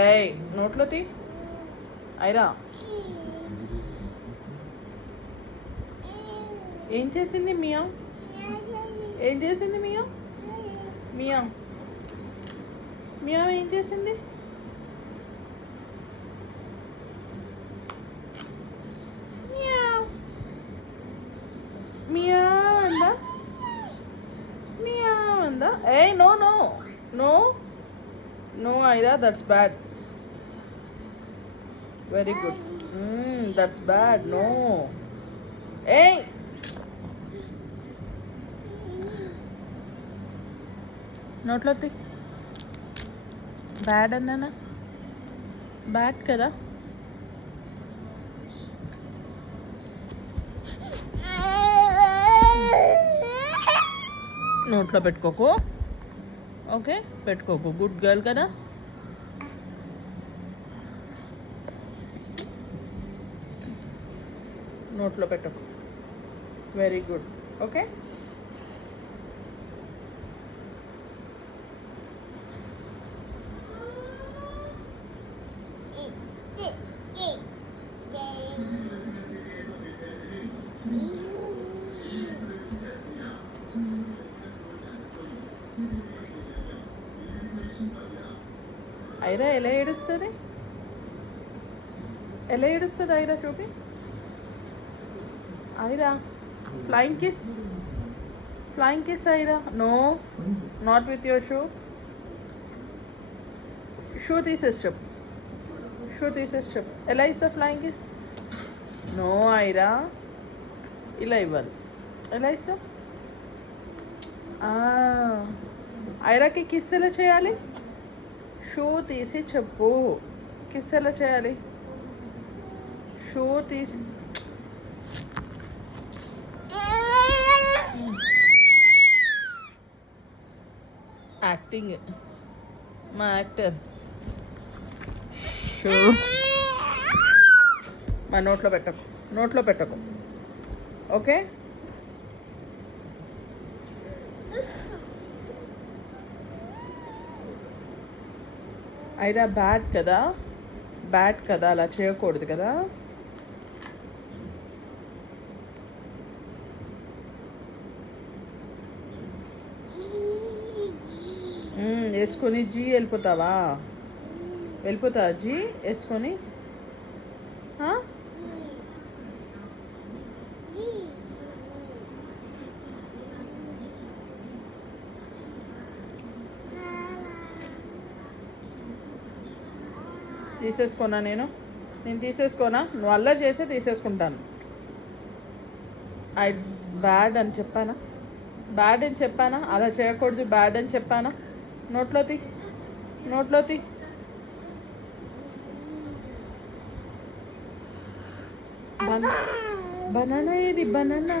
ఏయ్ నోట్లో తీ ఐరా. ఏం చేసింది మియా? ఏం చేసింది మియా? మియా మియా ఏం చేసింది? మియా అందా? మియా అందా? ఏయ్ no no no no Aira, that's bad. Very good. That's bad. No. ఏయ్ నోట్లో తీ. బ్యాడ్ అన్నానా? బ్యాడ్ కదా. నోట్లో పెట్టుకోకు. ఓకే పెట్టుకోకు. గుడ్ గర్ల్ కదా. నోట్లో పెట్టకు. Very good. ఓకే ఐరా ఎలా ఏడుస్తుంది? ఎలా ఏడుస్తుంది ఐరా? చూపి Aira. Flying kiss. Flying kiss Aira. No not with your shoe. Shoe తీసేసి చెప్పు. షూ తీసేసి చెప్పు. ఎలా ఇస్తావు ఫ్లయింగ్ కిస్? నో ఐరా, ఇలా ఇవ్వాలి. ఎలా ఇస్తావు? ఐరాకి కిస్ ఎలా చేయాలి? షూ తీసి చెప్పు. కిస్ ఎలా చేయాలి? షూ తీసి. యాక్టింగ్ మా యాక్టర్. షూ మా నోట్లో పెట్టకు. నోట్లో పెట్టకు. ఓకే ఐరా, బ్యాడ్ కదా. బ్యాడ్ కదా, అలా చేయకూడదు కదా. వేసుకొని జీ వెళ్ళిపోతావా? వెళ్ళిపోతావా జీ వేసుకొని? తీసేసుకోనా? నేను తీసేసుకోనా? నువ్వు అల్లరి చేస్తే తీసేసుకుంటాను. బ్యాడ్ అని చెప్పానా? బ్యాడ్ అని చెప్పానా? అలా చేయకూడదు బ్యాడ్ అని చెప్పానా? నోట్లో తీ. నోట్లో తీ. బనానా ఏది? బనానా